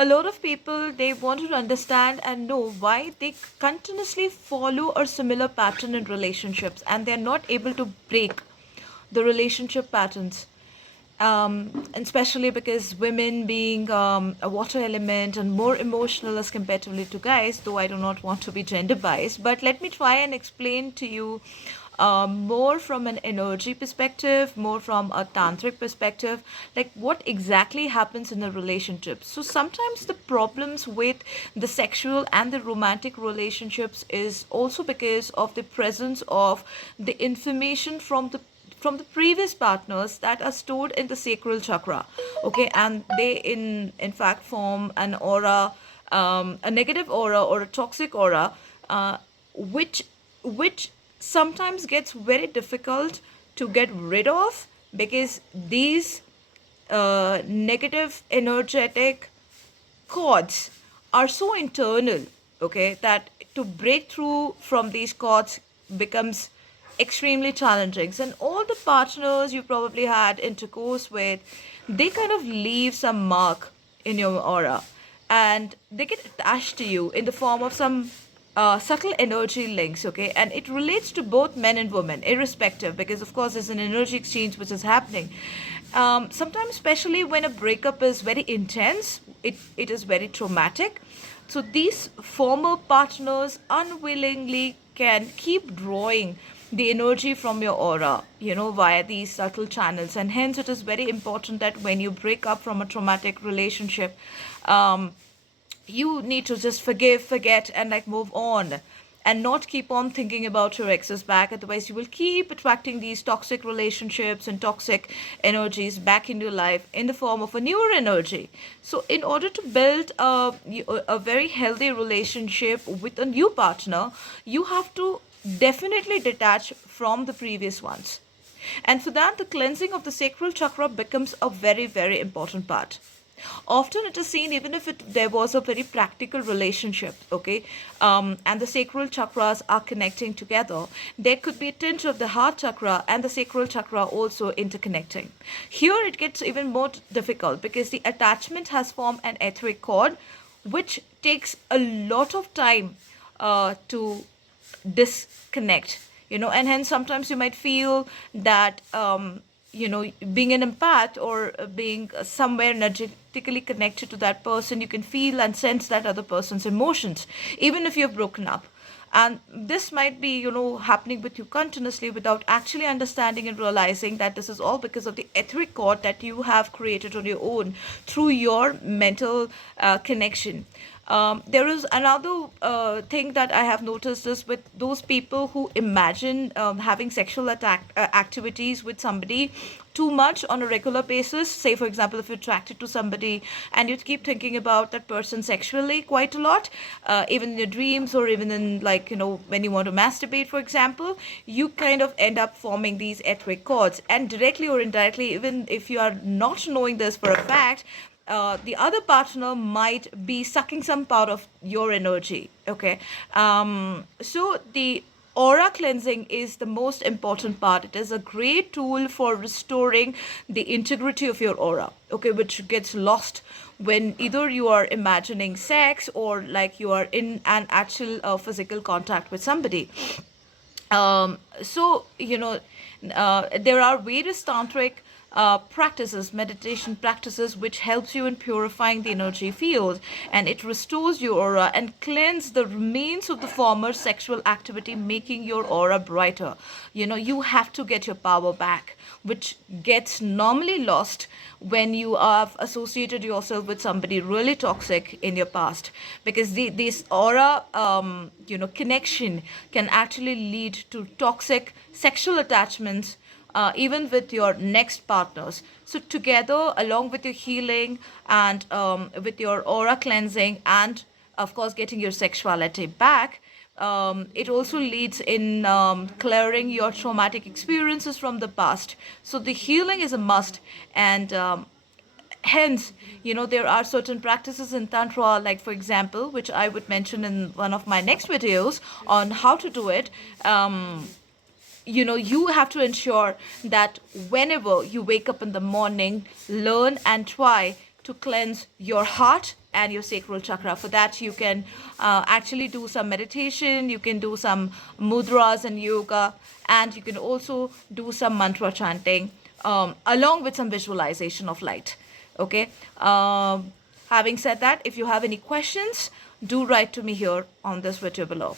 a lot of people, they want to understand and know why they continuously follow a similar pattern in relationships and they're not able to break the relationship patterns. And especially because women being a water element and more emotional as comparatively to guys, though I do not want to be gender biased, but let me try and explain to you more from an energy perspective, more from a tantric perspective, like what exactly happens in a relationship. So sometimes the problems with the sexual and the romantic relationships is also because of the presence of the information from the previous partners that are stored in the sacral chakra. Okay, and they in fact form an aura, a negative aura or a toxic aura, which which sometimes gets very difficult to get rid of, because these negative energetic chords are so internal, okay, that to break through from these chords becomes extremely challenging. And all the partners you probably had intercourse with, they kind of leave some mark in your aura, and they get attached to you in the form of some subtle energy links, okay, and it relates to both men and women irrespective, because of course there's an energy exchange which is happening. Sometimes, especially when a breakup is very intense, it is very traumatic. So these former partners unwillingly can keep drawing the energy from your aura, via these subtle channels. And hence, it is very important that when you break up from a traumatic relationship, um, you need to just forgive, forget, and like move on, and not keep on thinking about your exes back. Otherwise, you will keep attracting these toxic relationships and toxic energies back in your life in the form of a newer energy. So, in order to build a very healthy relationship with a new partner, you have to definitely detach from the previous ones. And for that, the cleansing of the sacral chakra becomes a very, very important part. Often it is seen, even if there was a very practical relationship, okay, and the sacral chakras are connecting together, there could be a tinge of the heart chakra and the sacral chakra also interconnecting. Here it gets even more difficult because the attachment has formed an etheric cord, which takes a lot of time to disconnect, and hence sometimes you might feel that being an empath or being somewhere energetically connected to that person, you can feel and sense that other person's emotions even if you've broken up. And this might be happening with you continuously without actually understanding and realizing that this is all because of the etheric cord that you have created on your own through your mental connection. There is another thing that I have noticed is with those people who imagine having sexual activities with somebody too much on a regular basis. Say, for example, if you're attracted to somebody and you keep thinking about that person sexually quite a lot, even in your dreams or even in, like, when you want to masturbate, for example, you kind of end up forming these etheric cords. And directly or indirectly, even if you are not knowing this for a fact, the other partner might be sucking some part of your energy. Okay. So the aura cleansing is the most important part. It is a great tool for restoring the integrity of your aura, okay, which gets lost when either you are imagining sex or like you are in an actual physical contact with somebody. So, there are various tantric practices, meditation practices, which helps you in purifying the energy field, and it restores your aura and cleanse the remains of the former sexual activity, making your aura brighter. You have to get your power back, which gets normally lost when you have associated yourself with somebody really toxic in your past, because this aura connection can actually lead to toxic sexual attachments, even with your next partners. So together, along with your healing and with your aura cleansing and of course getting your sexuality back, it also leads in clearing your traumatic experiences from the past. So the healing is a must. And hence, there are certain practices in tantra, like, for example, which I would mention in one of my next videos on how to do it. You have to ensure that whenever you wake up in the morning, learn and try to cleanse your heart and your sacral chakra. For that, you can actually do some meditation, you can do some mudras and yoga, and you can also do some mantra chanting, along with some visualization of light. Okay. Having said that, if you have any questions, do write to me here on this video below.